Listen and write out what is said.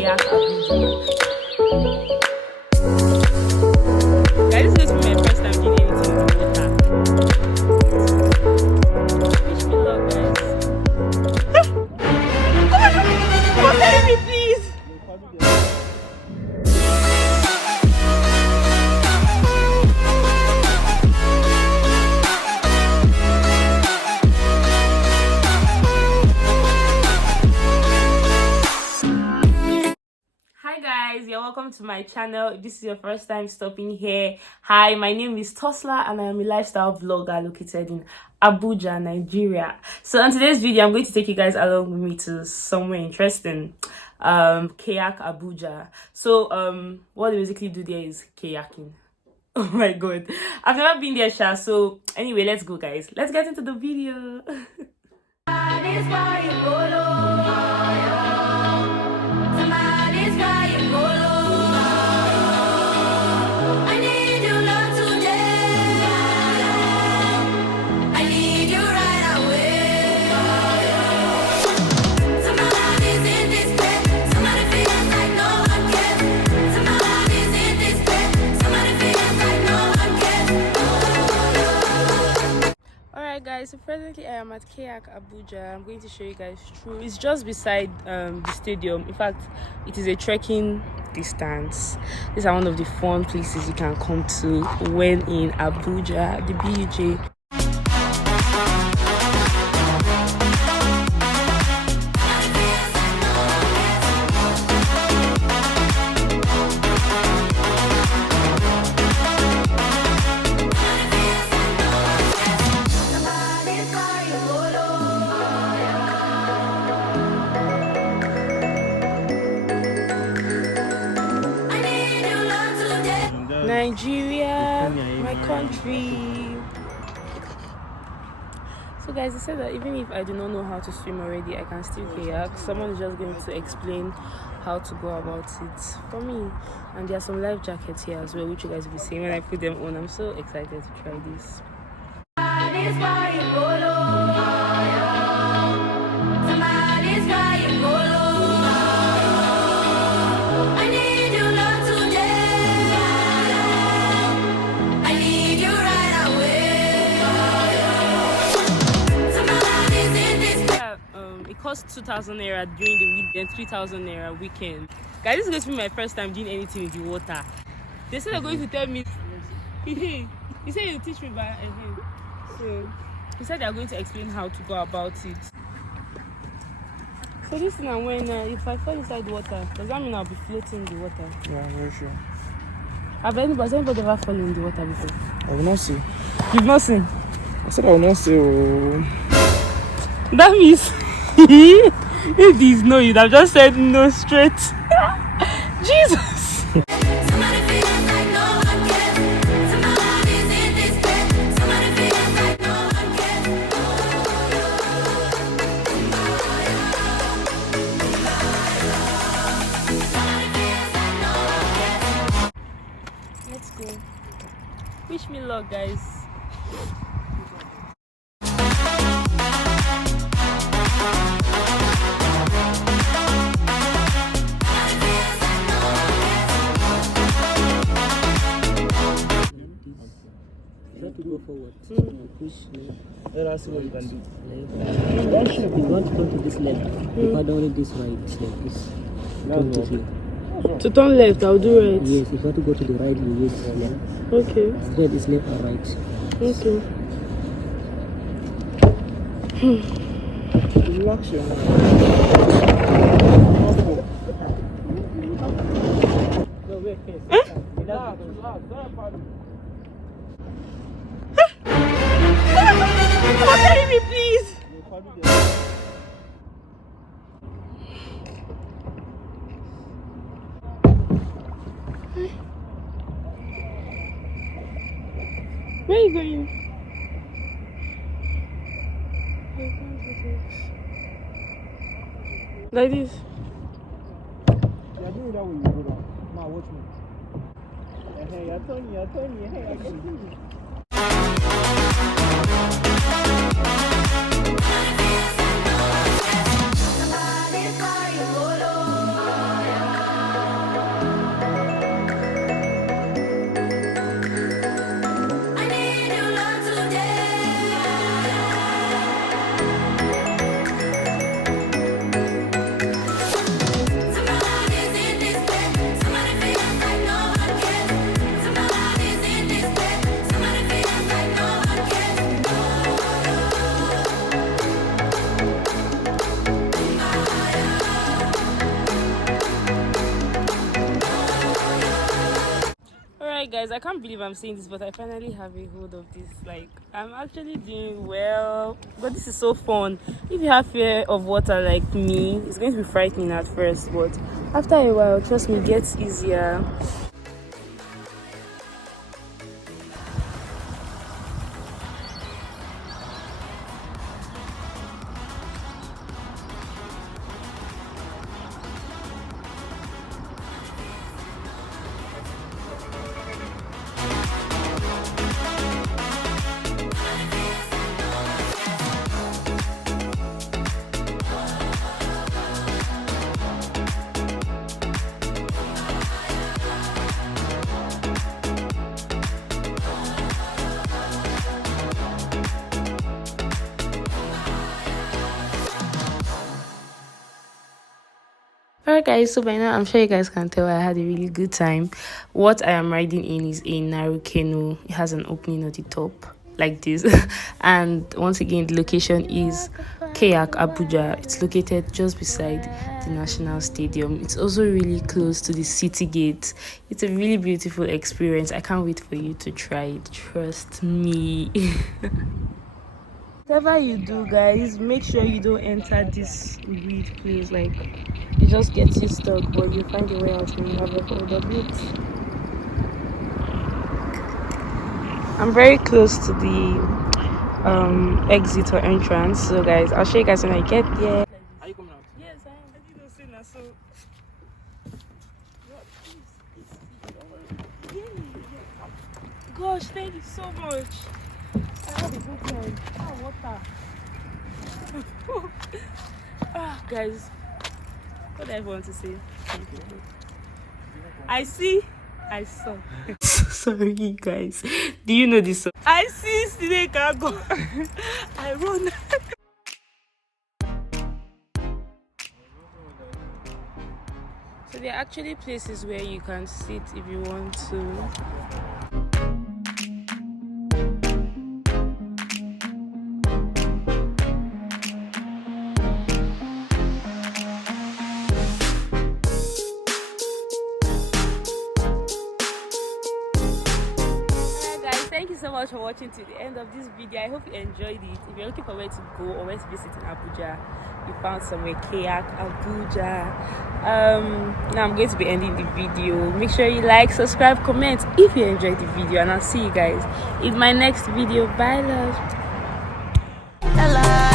Kayak Abuja. Guys, this is my first time doing anything with water. Wish me luck, guys. Oh, carry me, please. Hi guys, you're welcome to my channel. If this is your first time stopping here, hi, my name is Tosla and I am a lifestyle vlogger located in Abuja, Nigeria. So on today's video, I'm going to take you guys along with me to somewhere interesting, Kayak Abuja. So what they basically do there is kayaking. Oh my god, I've never been there, Sha. So anyway, let's go guys, let's get into the video. Guys, so presently I am at Kayak Abuja. I'm going to show you guys through. It's just beside the stadium. In fact, it is a trekking distance. These are one of the fun places you can come to when in Abuja, the BUJ. Nigeria, my country. So guys, they said that even if I do not know how to swim already, I can still kayak. Someone is just going to explain how to go about it for me. And there are some life jackets here as well, which you guys will be seeing when I put them on. I'm so excited to try this. It cost 2,000 naira during the week, then 3,000 naira weekend. Guys, this is going to be my first time doing anything with the water. They said they're going to tell me. He said he'll teach me by so he said they're going to explain how to go about it. So this thing, when if I fall inside the water, does that mean I'll be floating in the water? Yeah, very sure. Has anybody ever fallen in the water before? I will not see. You've not seen? I said I will not see. Oh. That means if this no, you'd have just said no straight. Jesus. Let's go. Wish me luck, guys. To go forward, push left. Let us see what you can do. Left. If you want to turn to this left, you pardon only this right left. This turn to here. To turn left, I'll do right. Yes, if you want to go to the right, you use left. Okay. That is left or right. Okay. Relax your mind. No, wait, okay. Relax, relax. Carry me, please. Where are you going? Like this. You are doing that when you go down. Now watch me. Hey, you're turning. Hey, I can do it. Somebody's got you, guys, I can't believe I'm saying this, but I finally have a hold of this. Like, I'm actually doing well, but this is so fun. If you have fear of water like me, it's going to be frightening at first, but after a while, trust me, it gets easier. Alright guys, so by now I'm sure you guys can tell I had a really good time. What I am riding in is a narrow canoe. It has an opening at the top like this. And once again, the location is Kayak Abuja. It's located just beside the National Stadium. It's also really close to the city gate. It's a really beautiful experience. I can't wait for you to try it. Trust me. Whatever you do, guys, make sure you don't enter this weird place. Like, it just gets you stuck, but you find a way out when you have a hold of it. I'm very close to the exit or entrance, so guys, I'll show you guys when I get there. Are you coming out? Yes, I am. I didn't say that, so. Gosh, thank you so much. I had a good time. Water. Guys, what do I want to say? I saw. Sorry, guys. Do you know this song? I see snake. I go. I run. So there are actually places where you can sit if you want to. Thank you so much for watching to the end of this video. I hope you enjoyed it. If you're looking for where to go or where to visit in Abuja, you found somewhere. Kayak Abuja. Now I'm going to be ending the video. Make sure you like, subscribe, comment if you enjoyed the video, and I'll see you guys in my next video. Bye, love. Hello.